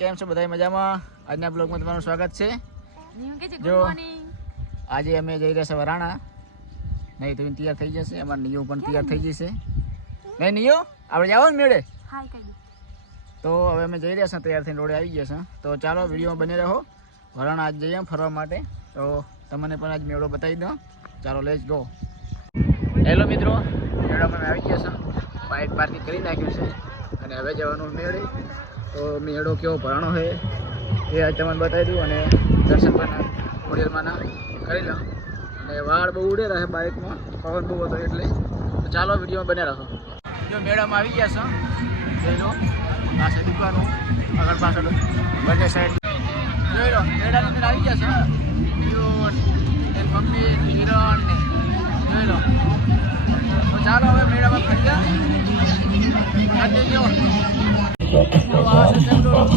કેમ છો બધા મજામાં? આજના બ્લોગમાં તમારું સ્વાગત છે. જો. આજે અમે જઈ રહ્યા છે વરાણા. નહીં તો તૈયાર થઈ જશે. અમારા નિયો પણ તૈયાર થઈ જશે. નહીં નિયો? આપણે જાઓ ને મેળે? તો હવે અમે જઈ રહ્યા છીએ તૈયાર થઈને રોડે આવી ગયા છે. તો ચાલો વિડીયોમાં બને રહો. વરાણા આજ જઈએ ફરવા માટે. તો તમને પણ આજ મેળો બતાવી દો ચાલો લેટ્સ ગો હેલો મિત્રો મેળામાં અમે આવી ગયા છે. બાઇક પાર્કિંગ કરી નાખ્યું છે. અને હવે જવાનું મેળે. તો મેળો કેવો ભરાણો છે એ આજ બતાવી દઉં અને દર્શન પણ ખોડિયારમાંના કરી લો અને વાળ બહુ ઉડે રહે બાઇકમાં, પવન બહુ હતો એટલે. તો ચાલો વિડીયોમાં બને રહો. જો મેળામાં આવી ગયા છો, જોઈ લો આ દુકાનો, આગળ પાછળ બંને સાઈડ જોઈ લો, મેળાની અંદર આવી ગયા છે. મમ્મી હિરણ જોઈ લો. ચાલો હવે મેળામાં ફરી ગયા જો આ છે ચંડોળ.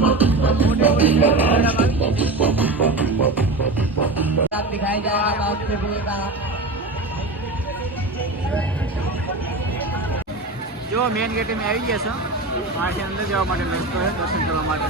મોટી મોટી મેળામાં આવી ગઈ. दिखाई जाएगा बाप से बोलेगा જો મેન ગેટે મેં આવી ગયા છો મારે અંદર જવા માટે રસ્તો છે દર્શન કરવા માટે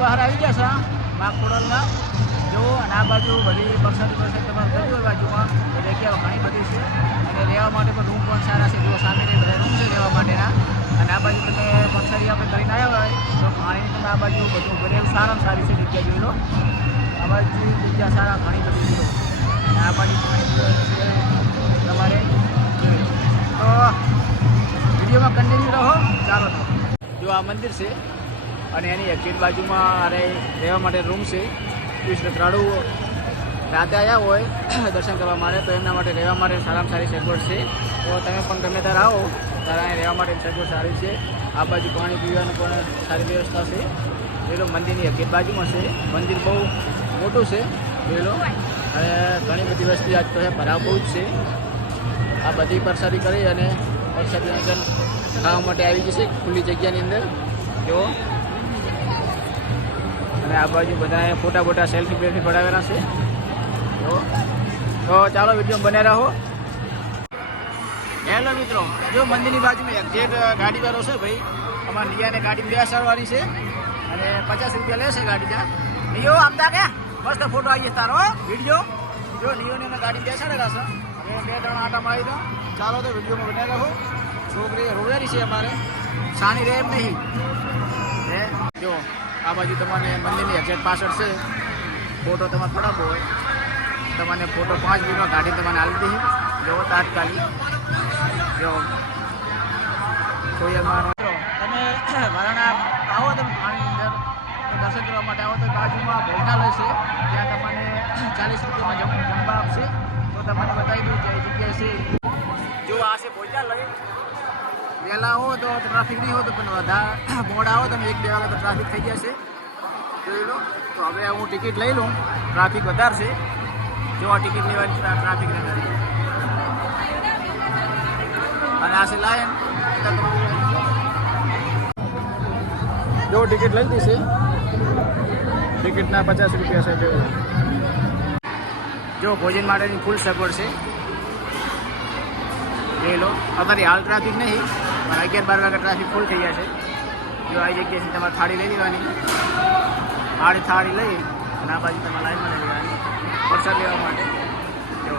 બહાર આવી ગયા છે માગ ખોડલના જો અને આ બાજુ બધી વરસાદ વરસાદ તમારે હોય બાજુમાં એ જગ્યાઓ ઘણી બધી છે. અને રહેવા માટે પણ રૂમ પણ સારા છે. જો સામે બધા રૂમ છે રહેવા માટેના. અને આ બાજુ તમે પક્ષારી આપણે કરીને આવ્યા હોય, તો પાણી તમે આ બાજુ બધું બધે સારામાં સારી છે જગ્યા જોઈ લો. આ બાજુ જગ્યા સારા, ઘણી બધી છે. અને આ બાજુ તમારે તો વિડીયોમાં કન્ટિન્યુ રહો. ચાલો જો આ મંદિર છે અને એની એક્ઝેક્ટ બાજુમાં અરે રહેવા માટે રૂમ છે. વીસ શ્રદ્ધાળુ રાતે આવ્યા હોય, દર્શન કરવા માટે, તો એમના માટે રહેવા માટે સારામાં સારી સગવડ છે. તો તમે પણ ગમે ત્યારે આવો, ત્યારે અહીં રહેવા માટે સગવડ સારી છે. આ બાજુ પાણી પીવાની પણ સારી વ્યવસ્થા છે. જોઈ લો, મંદિરની એક્ઝેક્ટ બાજુમાં છે. મંદિર બહુ મોટું છે. લો, અને ઘણી બધી વસ્તી આજ તો ભરાવ બહુ જ છે. આ બધી પ્રસાદી કરી અને પ્રસાદી ખાવા માટે આવી જશે, ખુલ્લી જગ્યાની અંદર. જો અને આ બાજુ બધા ફોટા બોટા સેલ્ફી બેલ્ફી પડાવેલા છે. તો ચાલો વીડિયો બને રહો. હેલો મિત્રો, જો મંદિરની બાજુમાં એક્ઝેટ ગાડી વાળો છે ભાઈ, અમારા નિયાને ગાડી બેસાડવાની છે અને પચાસ રૂપિયા લેશે ગાડી ત્યાં. નિયો આપતા કે? મસ્ત ફોટો આવી જશે તારો વીડિયો. જો, નિયોને ગાડી બેસાડેલા છે. હવે બે ત્રણ આટા મારી દો. ચાલો તો વિડીયોમાં બને રહો. છોકરી રોવેરી છે અમારે. સાની રહે એમ નહીં. જો. આ બાજુ તમારે મંદિરની એક્ઝેક્ટ પાછળ છે. ફોટો તમારે પડાવવો હોય. તમને ફોટો પાંચ મિનિટમાં કાઢી તમને આવી દઈએ. જો, તાત્કાલિક. જો. કોઈ અમારો તમે વરાણા આવો તમે પાણીની અંદર. દર્શન કરવા માટે આવો તો બાજુમાં ભોજનાલય છે. ત્યાં તમને ચાલીસ રૂપિયામાં જમવું આપશે. તો તમને બતાવી દઉં કે જગ્યાએ છે. જો આ છે ભોજનાલય. વહેલા આવો તો ટ્રાફિક નહીં હોતું પણ વધારે મોડા આવો તમે એક બે વાગે તો ટ્રાફિક થઈ જશે જોઈ લો, તો હવે હું ટિકિટ લઈ લઉં. ટ્રાફિક વધારશે. જો આ ટિકિટ લેવાની ટ્રા- ટ્રાફિક ને કરી અને આ છે લાયન જો ટિકિટ લઈ દીધી છે. ટિકિટના પચાસ રૂપિયા છે જો. જો ભોજન માટેની ફૂલ સગવડ છે. જોઈ લો અમારી હાલ ટ્રાફિક નહીં. પણ અગિયાર બાર વાગે ટ્રાફિક ફૂલ થઈ જશે જો આ જગ્યાએથી તમારે થાળી લઈ લેવાની. આડી થાળી લઈ અને આ બાજુ તમારે લાઈનમાં લઈ લેવાની. પ્રસાદ લેવા માટે. જો.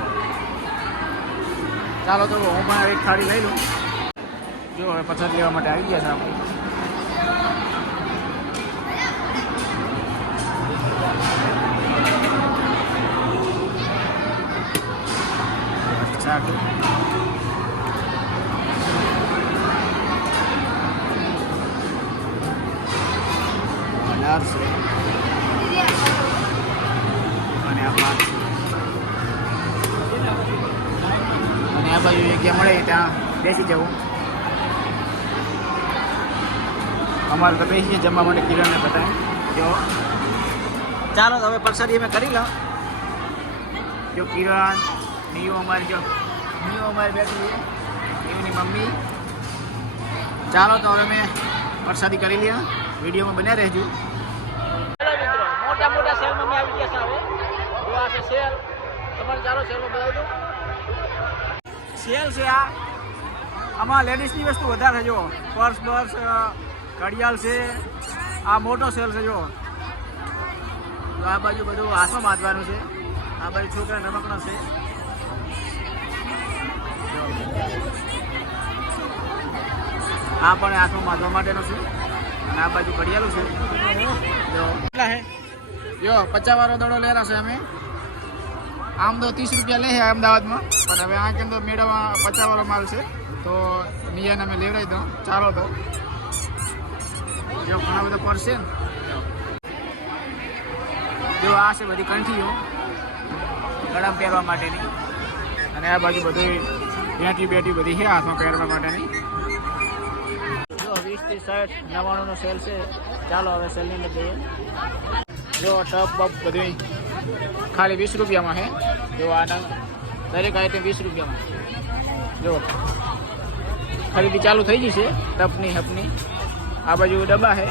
ચાલો તો હું પણ એક થાળી લઈ લઉં. જો હવે પ્રસાદ લેવા માટે આવી ગયા છે આપણે. શાક અને આ બાજુ જગ્યા મળે ત્યાં બેસી જવું અમારે તો બેસીએ જમવા માટે કિરણને બતાવે જો. ચાલો તો હવે પ્રસાદી અમે કરી લો. જો કિરણ, નિયો અમારી જો, નિયો અમારી બેઠી છે. એની મમ્મી. ચાલો તો હવે મેં પ્રસાદી કરી લઈએ. વિડીયોમાં બન્યા રહેજો. મિત્રો, મોટા મોટા સેલમાં મેં આવી ગયા છે હવે. જો આ છે સેલ તમારે ચાલો સેલમાં બતાવી દો સેલ છે આ. આમાં લેડીઝની વસ્તુ વધારે છે, જો. પર્સ, બર્સ ઘડિયાળ છે. આ મોટો સેલ છે, જો. આ બાજુ બધું હાથમાં બાંધવાનું છે. આ બાજુ છોકરા રમકડા છે. આ પણ હાથમાં બાંધવા માટેનો છે. અને આ બાજુ ઘડિયાળું છે. જો. કેટલા હે જો, પચાસ દડો લેરા છે અમે. આમ તો ત્રીસ રૂપિયા લે છે અમદાવાદમાં, પણ હવે આ કેમ તો મેળવવા પચાસ માલ છે. તો નિયાને અમે લેવડાવી દઉં. ચાલો તો. જો ઘણા બધા પડશે ને. જો આ છે બધી કંઠીઓ. ગળા પહેરવા માટેની. અને આ બાજુ બધી બેટી બેટી બધી છે હાથમાં પહેરવા માટેની. જો વીસથી સાઠ નવ્વાણુંનો સેલ છે. ચાલો હવે સેલની અંદર જઈએ. જો ટપ બપ બધું ખાલી વીસ રૂપિયામાં છે જો આના દરેક આઈટમ વીસ રૂપિયામાં. જો. ખરીદી ચાલુ થઈ ગઈ છે, ટપની, હપની. આ બાજુ ડબ્બા છે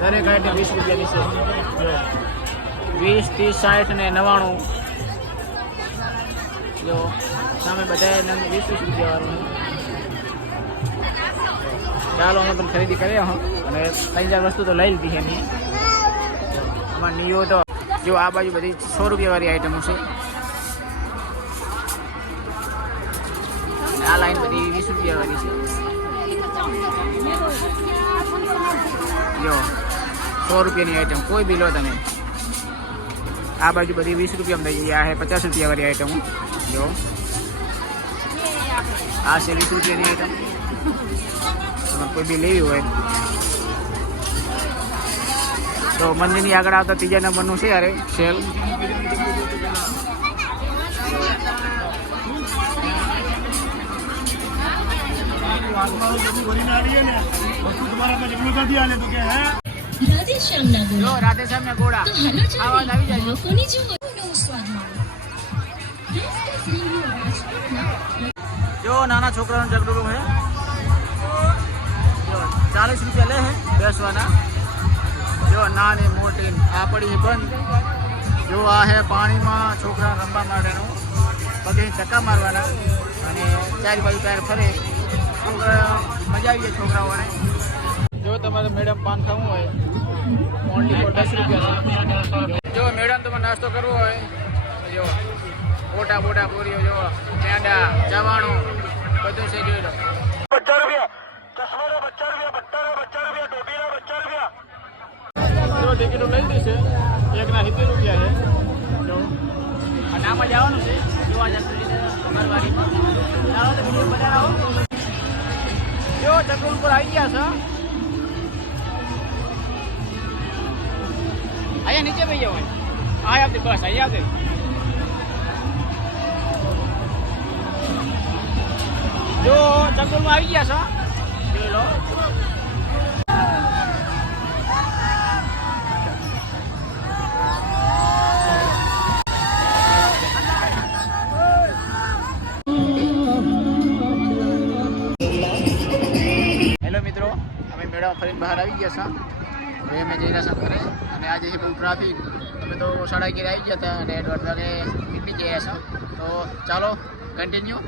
દરેક આઈટમ વીસ રૂપિયાની છે. વીસ ત્રીસ સાઠ ને નવ્વાણું. જો. સામે બધા વીસ વીસ રૂપિયા વાળું ચાલો, અમે પણ ખરીદી કરીએ, હું. અને ત્રણ ચાર વસ્તુ તો લઈ લીધી છે એની આમાં નિયો તો, જો આ બાજુ બધી સો રૂપિયા વાળી આઈટમો છે આ લાઈન બધી વીસ રૂપિયા વાળી છે. જો, સો રૂપિયાની આઈટમ કોઈ બી લો તમે. આ બાજુ બધી વીસ રૂપિયામાં થઈ આ છે પચાસ રૂપિયા વાળી આઈટમ જો. આ છે વીસ રૂપિયાની આઈટમ તમારે કોઈ બી લેવી હોય. તો મંદિરની આગળ આવતા ત્રીજા નંબરનું છે અરે સેલ રાધેશ્યામ ને ગોળા. આવાજ આવી જાય જો નાના છોકરાનું જગડું છે? ચાલીસ રૂપિયા લે છે બેસવાના. જો નાની મોટી આપડી બંધ જો આ હે પાણીમાં છોકરા રમવા માટેનું. પગે ચક્કા મારવાના અને ચારે બાજુ ટાયર ફરે. છોકરા મજા આવી જાય છોકરાઓને. જો તમારે મેડમ પાન ખાવું હોય ઓનલી ફોર દસ રૂપિયા જો મેડમ તમારે નાસ્તો કરવો હોય જો મોટા મોટા પૂરીઓ જો મેંડા ચવાણું, બધું છે જોઈ લો. જો ટિકિટો લઈ દીધી છે એકના સિત્તેર રૂપિયા છે. જો. અને આમાં જવાનું છે જોવા જતું જો ચક્ર ઉપર આવી ગયા છો. અહીંયા નીચે ભાઈ જવાય હા આવતી બસ અહીંયા આવતી જો ચક્કરમાં આવી ગયા છો. જોઈ લો. બહાર આવી ગયા હતા હવે અમે જઈ રહ્યા હતા ઘરે. અને આજે છે બહુ ટ્રાફિક અમે તો સાડા અગિયાર આવી ગયા હતા અને દોઢ વાગે નીકળી ગયા હતા તો ચાલો કન્ટિન્યુ